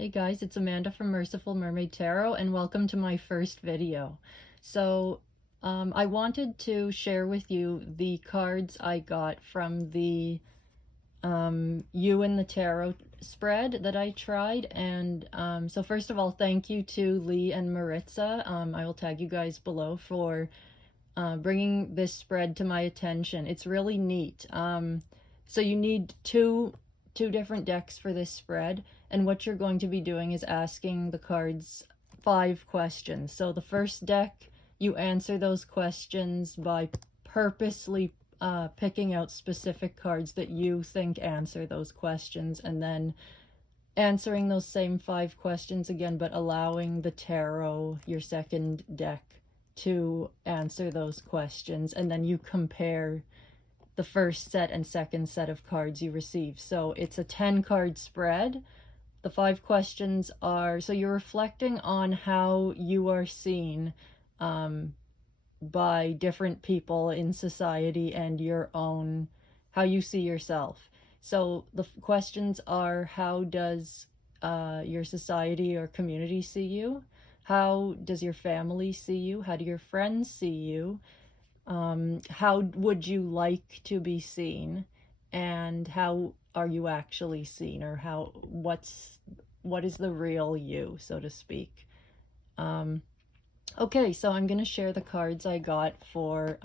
Hey guys, it's Amanda from Merciful Mermaid Tarot, and welcome to my first video. So, I wanted to share with you the cards I got from the You and the Tarot spread that I tried. And so first of all, thank you to Lee and Maritza. I will tag you guys below for bringing this spread to my attention. It's really neat. So you need two different decks for this spread, and what you're going to be doing is asking the cards 5 questions. So the first deck, you answer those questions by purposely picking out specific cards that you think answer those questions, and then answering those same 5 questions again, but allowing the tarot, your second deck, to answer those questions, and then you compare the first set and second set of cards you receive. So it's a 10 card spread. The 5 questions are, so you're reflecting on how you are seen by different people in society and your own, how you see yourself. So the questions are, how does your society or community see you? How does your family see you? How do your friends see you? How would you like to be seen? And how are you actually seen? Or what is the real you, so to speak? Okay, so I'm gonna share the cards I got for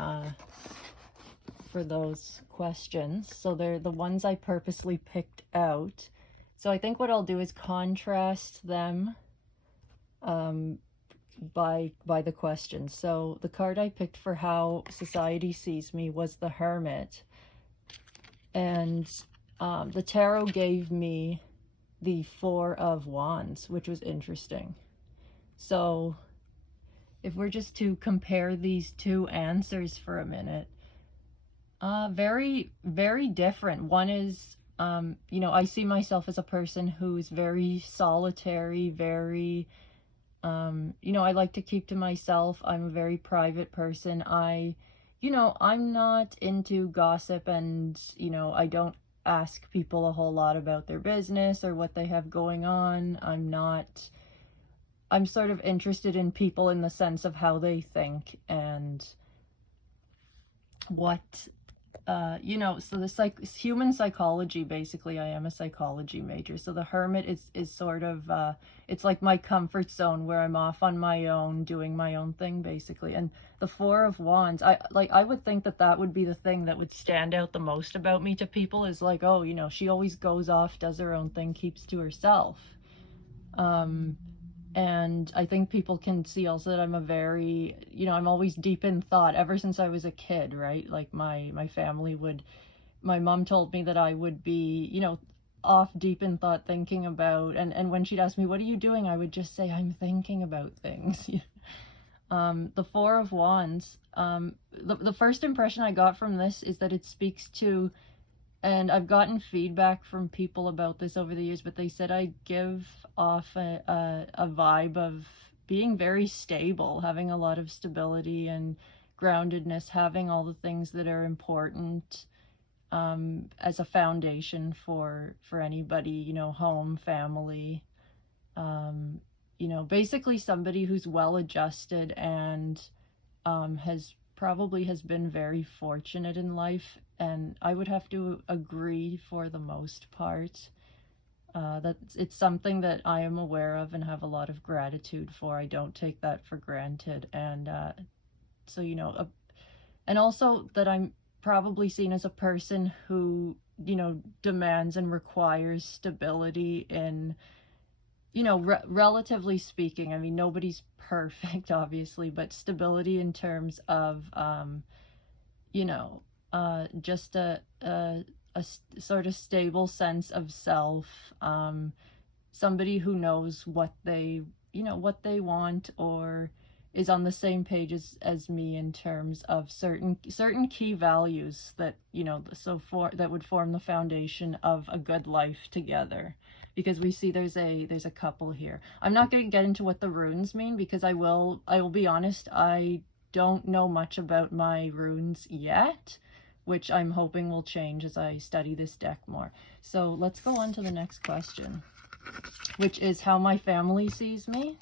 those questions. So they're the ones I purposely picked out. So I think what I'll do is contrast them by the questions. So the card I picked for how society sees me was the Hermit, and the tarot gave me the 4 of Wands, which was interesting. So if we're just to compare these two answers for a minute, very, very different. One is, I see myself as a person who's very solitary, very, I like to keep to myself. I'm a very private person. I'm not into gossip, and, I don't ask people a whole lot about their business or what they have going on. I'm sort of interested in people in the sense of how they think and what, so the human psychology, basically. I am a psychology major. So the Hermit is sort of, it's like my comfort zone where I'm off on my own, doing my own thing, basically. And the 4 of Wands, I would think that would be the thing that would stand out the most about me to people, is like, oh, she always goes off, does her own thing, keeps to herself. And I think people can see also that I'm a very, I'm always deep in thought ever since I was a kid, right? Like my family my mom told me that I would be, off deep in thought, thinking about, and when she'd ask me, what are you doing? I would just say, I'm thinking about things. The 4 of Wands, the first impression I got from this is that it speaks to, and I've gotten feedback from people about this over the years, but they said I give off a vibe of being very stable, having a lot of stability and groundedness, having all the things that are important as a foundation for anybody, home, family, basically somebody who's well adjusted and has been very fortunate in life. And I would have to agree for the most part that it's something that I am aware of and have a lot of gratitude for. I don't take that for granted. And so, and also that I'm probably seen as a person who, demands and requires stability in, relatively speaking. I mean, nobody's perfect, obviously, but stability in terms of, just a sort of stable sense of self, somebody who knows what they want, or is on the same page as me in terms of certain key values that, that would form the foundation of a good life together. Because we see there's a couple here. I'm not going to get into what the runes mean, because I will be honest, I don't know much about my runes yet, which I'm hoping will change as I study this deck more. So let's go on to the next question. which is how my family sees me.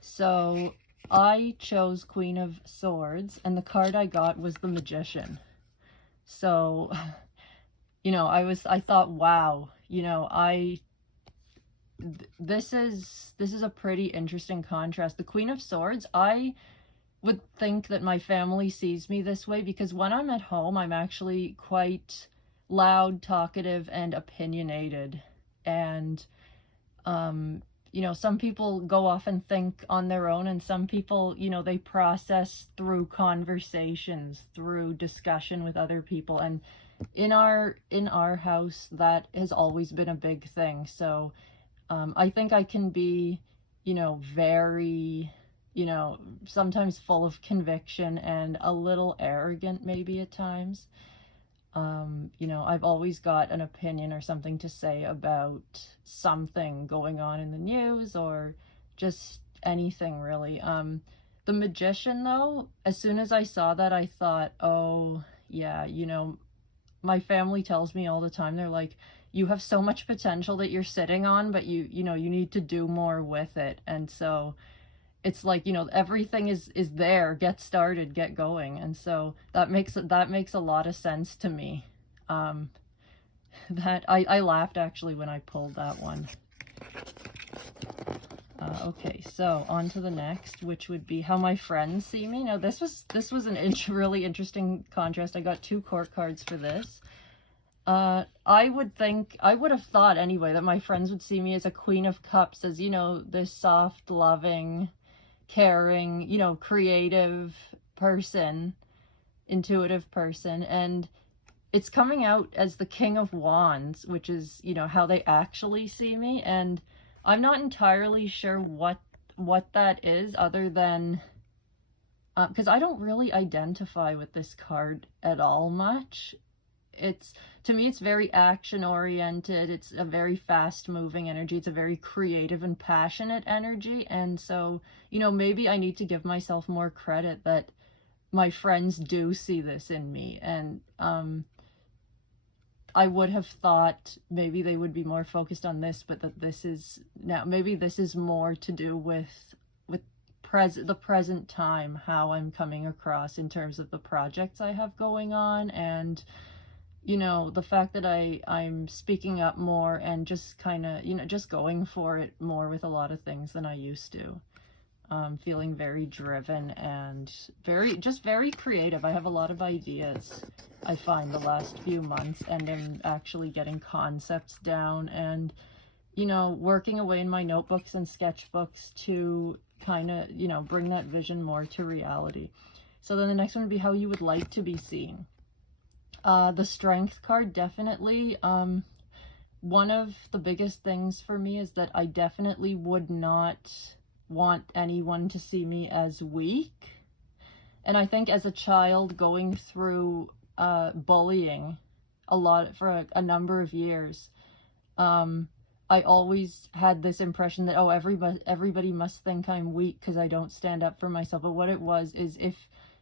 So I chose Queen of Swords, and the card I got was the Magician. So, you know, I thought, wow, you know, this is a pretty interesting contrast. The Queen of Swords, I would think that my family sees me this way because when I'm at home, I'm actually quite loud, talkative, and opinionated. And, you know, some people go off and think on their own, and some people, you know, they process through conversations, through discussion with other people. And in our house, that has always been a big thing. So I think I can be, you know, very, you know, sometimes full of conviction and a little arrogant maybe at times. You know, I've always got an opinion or something to say about something going on in the news or just anything really. The Magician though, as soon as I saw that, I thought, oh yeah, you know, my family tells me all the time, they're like, you have so much potential that you're sitting on, but you know, you need to do more with it. And so it's like, you know, everything is there, get started, get going. And so that makes a lot of sense to me. That I laughed actually when I pulled that one. Okay, so on to the next, which would be how my friends see me. Now this was really interesting contrast. I got 2 court cards for this. I would have thought anyway that my friends would see me as a Queen of Cups, as, you know, this soft, loving, caring, you know, creative person, intuitive person. And it's coming out as the King of Wands, which is, you know, how they actually see me. And I'm not entirely sure what that is, other than because I don't really identify with this card at all much. To me, it's very action oriented. It's a very fast moving energy. It's a very creative and passionate energy. And so, you know, maybe I need to give myself more credit that my friends do see this in me. And I would have thought maybe they would be more focused on this, but that this is now, maybe this is more to do with the present time, how I'm coming across in terms of the projects I have going on, and you know, the fact that I'm speaking up more and just kind of, you know, just going for it more with a lot of things than I used to. Feeling very driven and very creative. I have a lot of ideas, I find, the last few months, and I'm actually getting concepts down and, you know, working away in my notebooks and sketchbooks to kind of, you know, bring that vision more to reality. So then the next one would be how you would like to be seen. The Strength card, definitely. One of the biggest things for me is that I definitely would not want anyone to see me as weak. And I think as a child going through bullying a lot for a number of years, I always had this impression that, oh, everybody must think I'm weak because I don't stand up for myself. But what it was is, if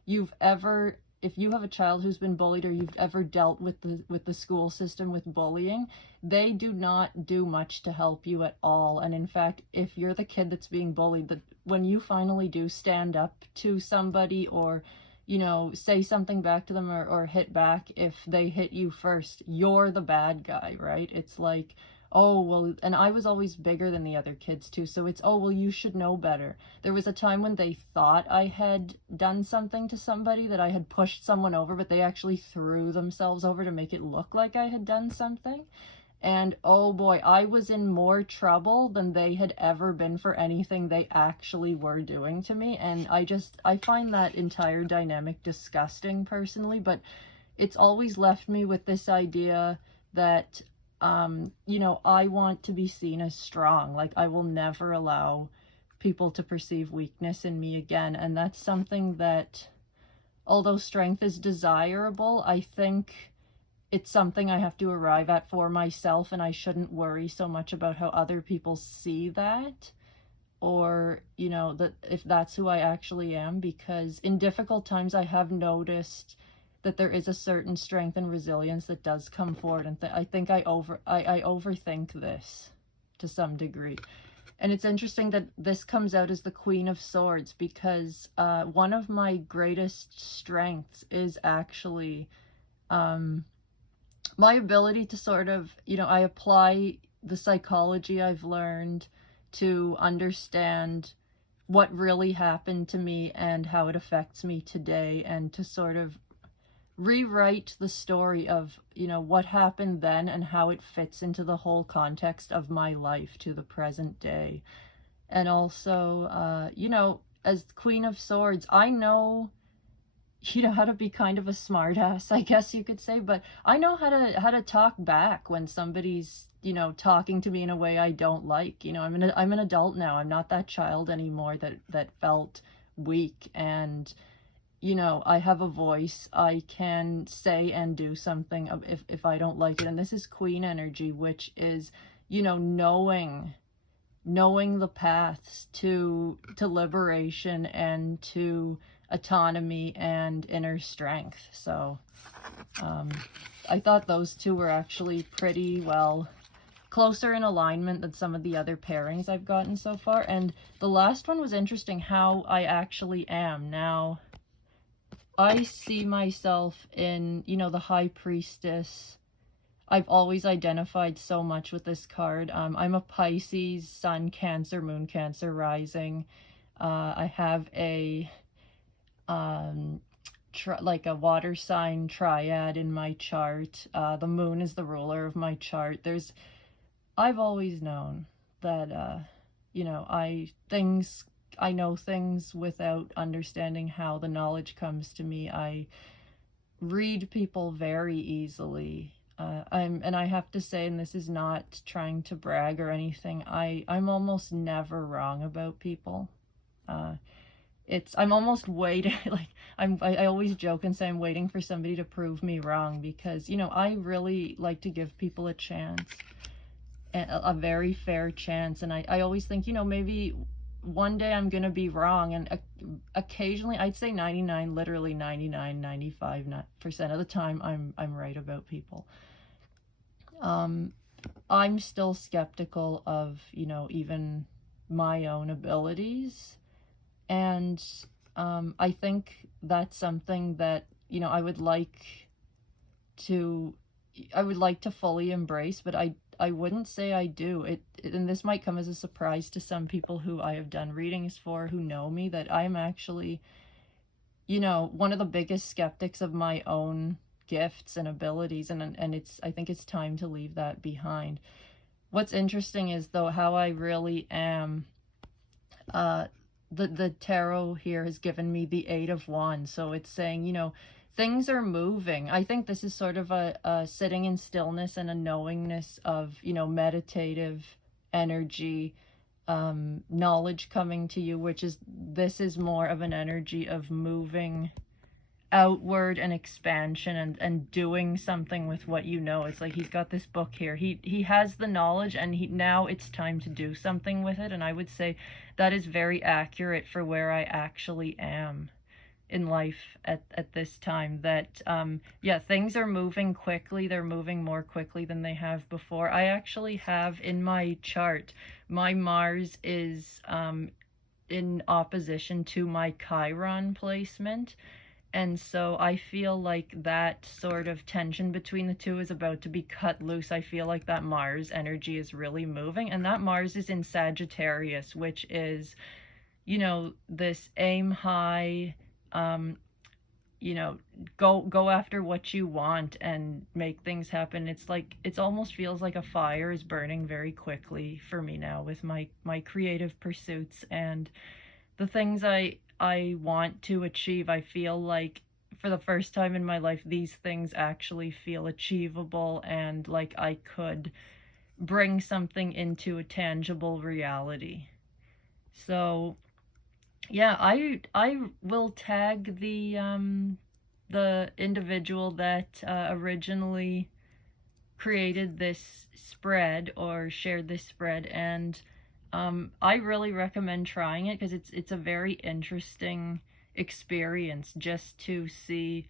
you have a child who's been bullied, or you've ever dealt with the school system with bullying, they do not do much to help you at all. And in fact, if you're the kid that's being bullied, when you finally do stand up to somebody, or, you know, say something back to them, or hit back, if they hit you first, you're the bad guy, right? It's like, oh, well, and I was always bigger than the other kids too, so it's, oh, well, you should know better. There was a time when they thought I had done something to somebody, that I had pushed someone over, but they actually threw themselves over to make it look like I had done something. And oh boy, I was in more trouble than they had ever been for anything they actually were doing to me. And I find that entire dynamic disgusting personally, but it's always left me with this idea that you know, I want to be seen as strong. Like, I will never allow people to perceive weakness in me again. And that's something that, although strength is desirable, I think it's something I have to arrive at for myself, and I shouldn't worry so much about how other people see that, or, you know, that if that's who I actually am, because in difficult times I have noticed that there is a certain strength and resilience that does come forward, and I think I overthink this. to some degree. And it's interesting that this comes out as the Queen of Swords, because one of my greatest strengths is actually my ability to sort of, I apply the psychology I've learned to understand what really happened to me and how it affects me today, and to sort of rewrite the story of, what happened then and how it fits into the whole context of my life to the present day. And also, as Queen of Swords, I know, how to be kind of a smartass, I guess you could say, but I know how to talk back when somebody's, talking to me in a way I don't like. I'm an adult now. I'm not that child anymore that felt weak, and I have a voice. I can say and do something if I don't like it. And this is Queen energy, which is, knowing the paths to liberation and to autonomy and inner strength. So I thought those two were actually pretty well closer in alignment than some of the other pairings I've gotten so far. And the last one was interesting, how I actually am now. I see myself in, the High Priestess. I've always identified so much with this card. I'm a Pisces, Sun, Cancer, Moon, Cancer, rising. I have a like a water sign triad in my chart. The moon is the ruler of my chart. I've always known that, I know things without understanding how the knowledge comes to me. I read people very easily. And I have to say, and this is not trying to brag or anything, I'm almost never wrong about people. I'm almost waiting, like, I always joke and say I'm waiting for somebody to prove me wrong, because, I really like to give people a chance, a very fair chance. And I always think, maybe one day I'm gonna be wrong, and occasionally, I'd say literally 99, 95% of the time, I'm right about people. I'm still skeptical of, even my own abilities. And I think that's something that, I would like to fully embrace, but I wouldn't say I do. And this might come as a surprise to some people who I have done readings for, who know me, that I'm actually, one of the biggest skeptics of my own gifts and abilities, and I think it's time to leave that behind. What's interesting is, though, how I really am. The tarot here has given me the 8 of Wands, so it's saying, things are moving. I think this is sort of a sitting in stillness and a knowingness of, meditative energy, knowledge coming to you, this is more of an energy of moving outward and expansion, and doing something with what you know. It's like he's got this book here. He has the knowledge, and now it's time to do something with it. And I would say that is very accurate for where I actually am in life at this time. That yeah, things are moving quickly. They're moving more quickly than they have before. I actually have in my chart, my Mars is in opposition to my Chiron placement. And so I feel like that sort of tension between the two is about to be cut loose. I feel like that Mars energy is really moving, and that Mars is in Sagittarius, which is, this aim high, go after what you want and make things happen. It's like, it almost feels like a fire is burning very quickly for me now with my creative pursuits and the things I want to achieve. I feel like for the first time in my life, these things actually feel achievable, and like I could bring something into a tangible reality. So yeah, I will tag the individual that originally created this spread or shared this spread, and I really recommend trying it, because it's a very interesting experience just to see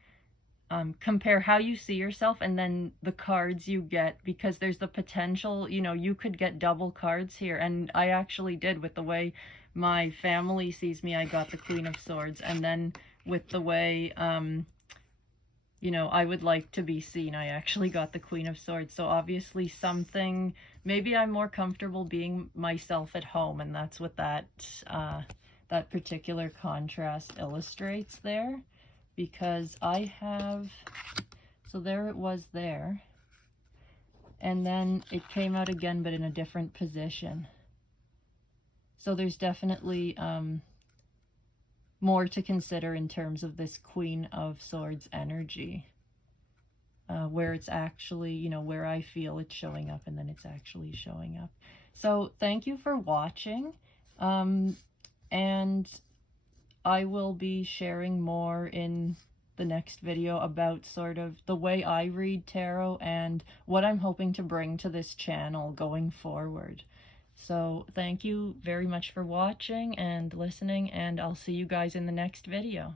compare how you see yourself and then the cards you get, because there's the potential, you know, you could get double cards here. And I actually did. With the way my family sees me, I got the Queen of Swords. And then with the way, you know, I would like to be seen, I actually got the Queen of Swords. So obviously something, maybe I'm more comfortable being myself at home, and that's what that that particular contrast illustrates there. Because I have, so there it was there, and then it came out again but in a different position. So there's definitely more to consider in terms of this Queen of Swords energy, where it's actually, you know, where I feel it's showing up and then it's actually showing up. So thank you for watching, and I will be sharing more in the next video about sort of the way I read tarot and what I'm hoping to bring to this channel going forward. So thank you very much for watching and listening, and I'll see you guys in the next video.